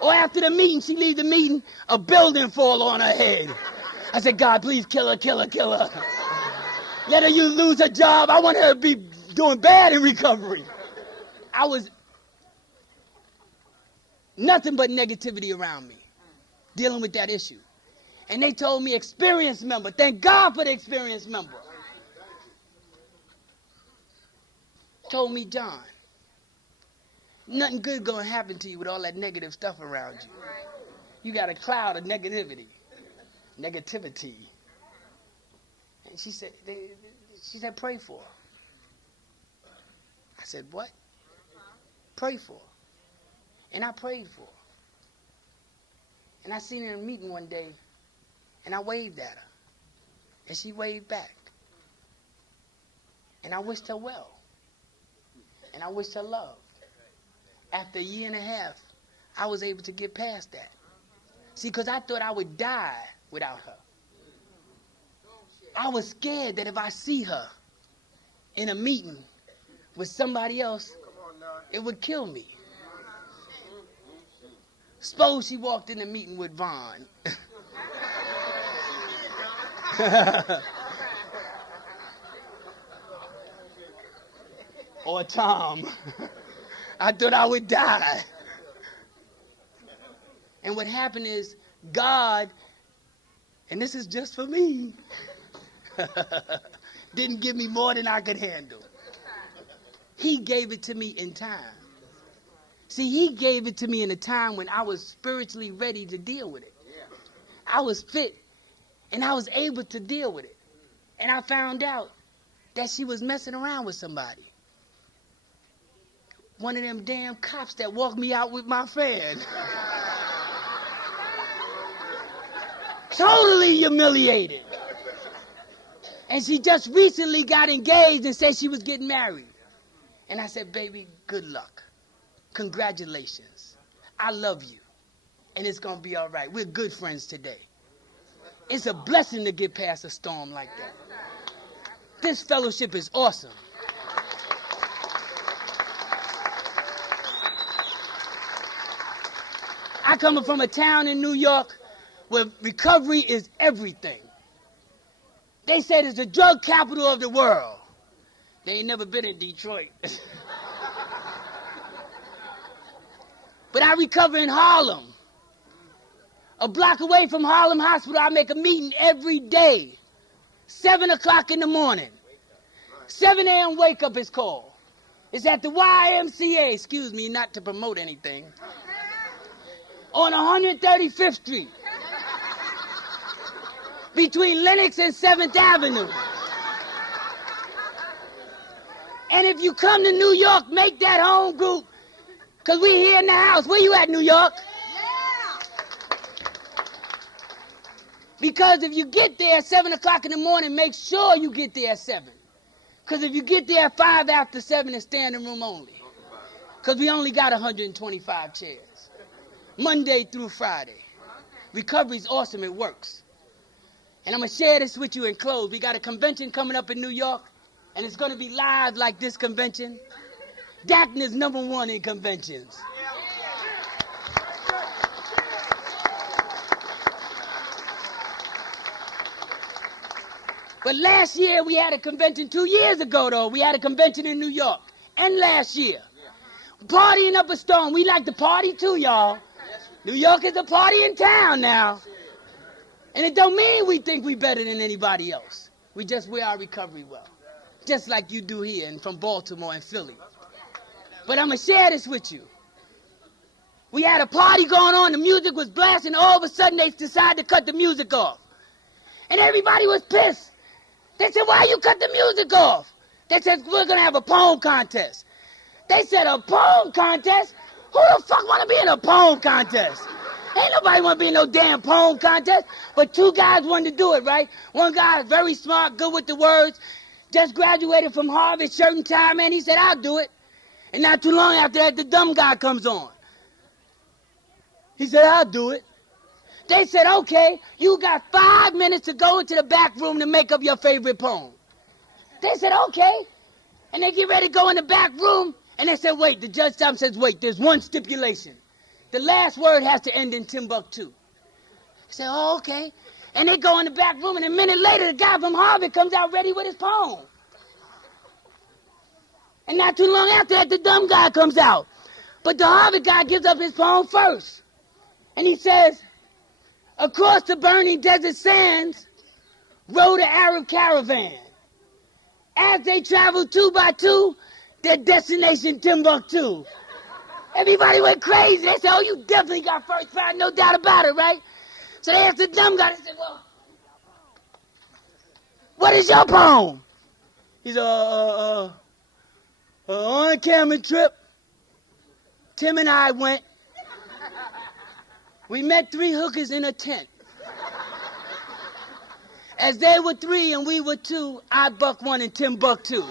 Or after the meeting, she leaves the meeting, a building fall on her head. I said, God, please kill her, kill her, kill her. Let her lose her job. I want her to be doing bad in recovery. I was nothing but negativity around me, dealing with that issue. And they told me, experienced member. Thank God for the experienced member. Told me, John, nothing good gonna happen to you with all that negative stuff around you. You got a cloud of negativity. And she said, pray for her. I said, what? Pray for her. And I prayed for her. And I seen her in a meeting one day, and I waved at her. And she waved back. And I wished her well. And I wished her love. After a year and a half, I was able to get past that. See, because I thought I would die without her. I was scared that if I see her in a meeting with somebody else, it would kill me. Suppose she walked in a meeting with Vaughn. Or Tom. I thought I would die. And what happened is God, and this is just for me, didn't give me more than I could handle. He gave it to me in time. See, he gave it to me in a time when I was spiritually ready to deal with it. I was fit, and I was able to deal with it. And I found out that she was messing around with somebody. One of them damn cops that walked me out with my fan. Totally humiliated. And she just recently got engaged and said she was getting married. And I said, baby, good luck. Congratulations. I love you. And it's going to be all right. We're good friends today. It's a blessing to get past a storm like that. This fellowship is awesome. I come from a town in New York where recovery is everything. They said it's the drug capital of the world. They ain't never been in Detroit. But I recover in Harlem. A block away from Harlem Hospital, I make a meeting every day. 7 o'clock in the morning. 7 a.m. wake up is called. It's at the YMCA, excuse me, not to promote anything. On 135th Street. Between Lenox and 7th Avenue. And if you come to New York, make that home group. Because we here in the house. Where you at, New York? Because if you get there at 7 o'clock in the morning, make sure you get there at 7. Because if you get there at 5 after 7, it's standing room only. Because we only got 125 chairs. Monday through Friday. Recovery's awesome, it works. And I'm going to share this with you in close. We got a convention coming up in New York, and it's going to be live like this convention. Dacna is #1 in conventions. But last year, we had a convention 2 years ago, though. We had a convention in New York. And last year. Partying up a storm. We like to party, too, y'all. New York is a party in town now. And it don't mean we think we better than anybody else. We just wear our recovery well. Just like you do here and from Baltimore and Philly. But I'm going to share this with you. We had a party going on. The music was blasting. All of a sudden, they decided to cut the music off. And everybody was pissed. They said, why you cut the music off? They said, we're going to have a poem contest. They said, a poem contest? Who the fuck want to be in a poem contest? Ain't nobody want to be in no damn poem contest. But 2 guys wanted to do it, right? One guy, very smart, good with the words, just graduated from Harvard, shirt and tie, man. He said, I'll do it. And not too long after that, the dumb guy comes on. He said, I'll do it. They said, okay, you got 5 minutes to go into the back room to make up your favorite poem. They said, okay. And they get ready to go in the back room, and they said, wait, the judge says, wait, there's one stipulation. The last word has to end in Timbuktu. They said, oh, okay. And they go in the back room, and a minute later, the guy from Harvard comes out ready with his poem. And not too long after that, the dumb guy comes out. But the Harvard guy gives up his poem first. And he says, across the burning desert sands rode an Arab caravan. As they traveled 2 by 2, their destination Timbuktu. Everybody went crazy. They said, oh, you definitely got first prize, no doubt about it, right? So they asked the dumb guy, they said, well, what is your poem? He said, on a camera trip, Tim and I went. We met 3 hookers in a tent. As they were 3 and we were 2, I buck 1 and Tim buck 2.